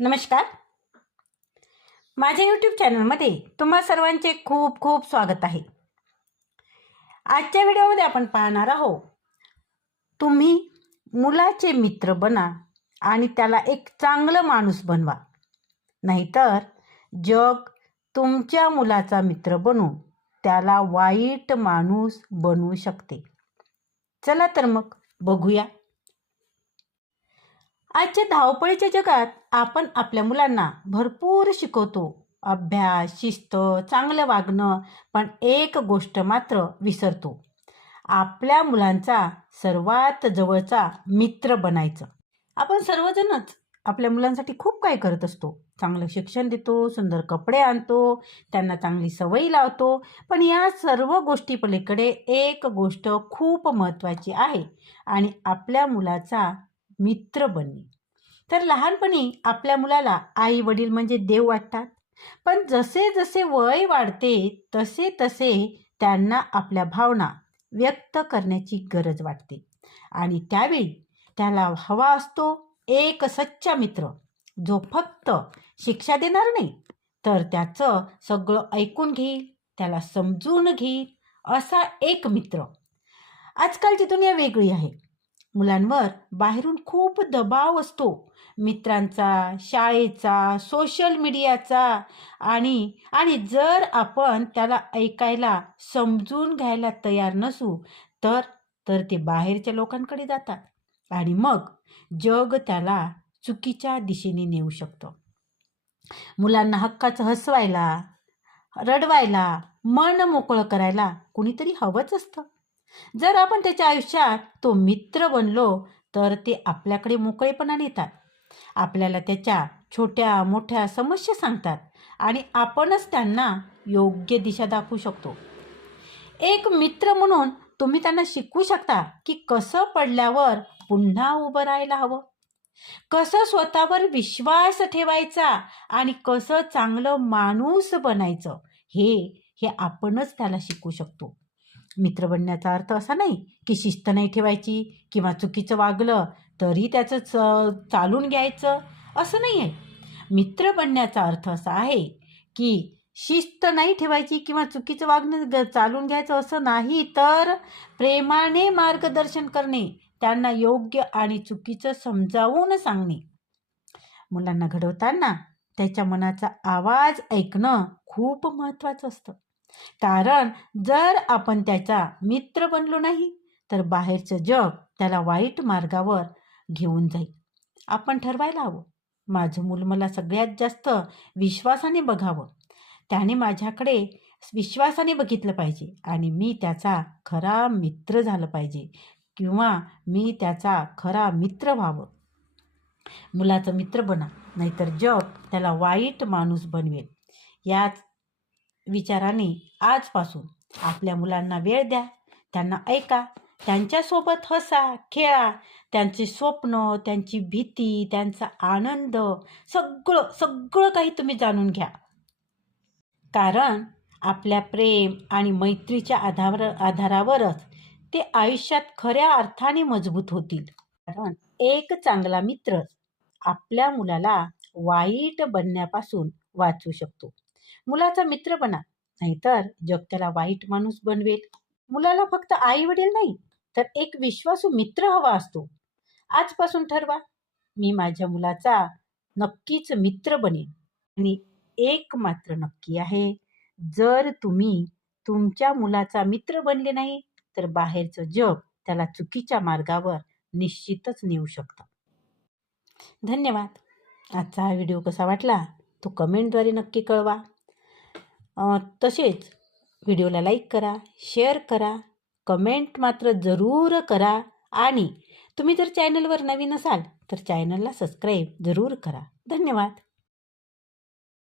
नमस्कार. माझ्या यूट्यूब चॅनलमध्ये तुम्हा सर्वांचे खूप खूप स्वागत आहे. आजच्या व्हिडिओमध्ये आपण पाहणार आहोत, तुम्ही मुलाचे मित्र बना आणि त्याला एक चांगलं माणूस बनवा, नाहीतर जग तुमच्या मुलाचा मित्र बनून त्याला वाईट माणूस बनवू शकते. चला तर मग बघूया. आजच्या धावपळीच्या जगात आपण आपल्या मुलांना भरपूर शिकवतो, अभ्यास, शिस्त, चांगलं वागणं, पण एक गोष्ट मात्र विसरतो, आपल्या मुलांचा सर्वात जवळचा मित्र बनायचं. आपण सर्वजणच आपल्या मुलांसाठी खूप काही करत असतो. चांगलं शिक्षण देतो, सुंदर कपडे आणतो, त्यांना चांगली सवयी लावतो, पण या सर्व गोष्टी पलीकडे एक गोष्ट खूप महत्त्वाची आहे आणि आपल्या मुलाचा मित्र बनणे. तर लहानपणी आपल्या मुलाला आई वडील म्हणजे देव वाटतात, पण जसे जसे वय वाढते तसे तसे त्यांना आपल्या भावना व्यक्त करण्याची गरज वाटते आणि त्यावेळी त्याला हवा असतो एक सच्चा मित्र, जो फक्त शिक्षा देणार नाही तर त्याचं सगळं ऐकून घेईल, त्याला समजून घेईल, असा एक मित्र. आजकालची दुनिया वेगळी आहे. मुलांवर बाहेरून खूप दबाव असतो, मित्रांचा, शाळेचा, सोशल मीडियाचा, आणि आणि जर आपण त्याला ऐकायला, समजून घ्यायला तयार नसू तर तर ते बाहेरच्या लोकांकडे जातात आणि मग जग त्याला चुकीच्या दिशेने नेऊ शकतं. मुलांना हक्काचं हसवायला, रडवायला, मन मोकळं करायला कुणीतरी हवंच असतं. जर आपण त्याच्या आयुष्यात तो मित्र बनलो तर ते आपल्याकडे मोकळेपणाने येतात, आपल्याला त्याच्या छोट्या मोठ्या समस्या सांगतात आणि आपणच त्यांना योग्य दिशा दाखवू शकतो. एक मित्र म्हणून तुम्ही त्यांना शिकवू शकता की कसं पडल्यावर पुन्हा उभं राहायला हवं, कसं स्वतःवर विश्वास ठेवायचा आणि कसं चांगलं माणूस बनायचं, हे हे आपणच त्याला शिकवू शकतो. मित्र बनण्याचा अर्थ असा नाही की शिस्त नाही ठेवायची किंवा चुकीचं वागलं तरी त्याचं चालून घ्यायचं, असं नाही आहे. मित्र बनण्याचा अर्थ असा आहे की शिस्त नाही ठेवायची किंवा चुकीचं वागणं चालून घ्यायचं असं नाही, तर प्रेमाने मार्गदर्शन करणे, त्यांना योग्य आणि चुकीचं समजावून सांगणे. मुलांना घडवताना त्याच्या मनाचा आवाज ऐकणं खूप महत्त्वाचं असतं, कारण जर आपण त्याचा मित्र बनलो नाही तर बाहेरचं जग त्याला वाईट मार्गावर घेऊन जाईल. आपण ठरवायला हवं, माझं मूल मला सगळ्यात जास्त विश्वासाने बघावं, त्याने माझ्याकडे विश्वासाने बघितलं पाहिजे आणि मी त्याचा खरा मित्र झालं पाहिजे किंवा मी त्याचा खरा मित्र व्हावं. मुलाचं मित्र बना, नाहीतर जग त्याला वाईट माणूस बनवेल. याच विचाराने आजपासून आपल्या मुलांना वेळ द्या, त्यांना ऐका, त्यांच्यासोबत हसा, खेळा, त्यांचे स्वप्न, त्यांची भीती, त्यांचा आनंद, सगळं सगळं काही तुम्ही जाणून घ्या, कारण आपल्या प्रेम आणि मैत्रीच्या आधारावरच ते आयुष्यात खऱ्या अर्थाने मजबूत होतील. कारण एक चांगला मित्र आपल्या मुलाला वाईट बनण्यापासून वाचवू शकतो. मुलाचा मित्र बना, नाहीतर जग त्याला वाईट माणूस बनवेल. मुलाला फक्त आई वडील नाही तर एक विश्वासू मित्र हवा असतो. आजपासून ठरवा, मी माझ्या मुलाचा नक्कीच मित्र बनेन. आणि एक मात्र नक्की आहे, जर तुम्ही तुमच्या मुलाचा मित्र बनले नाही तर बाहेरचं जग त्याला चुकीच्या मार्गावर निश्चितच नेऊ शकतं. धन्यवाद. आजचा हा व्हिडिओ कसा वाटला तो कमेंटद्वारे नक्की कळवा. तसेच व्हिडिओला लाईक करा, शेअर करा, कमेंट मात्र जरूर करा आणि तुम्ही जर चॅनलवर नवीन असाल तर चॅनलला सबस्क्राईब जरूर करा. धन्यवाद.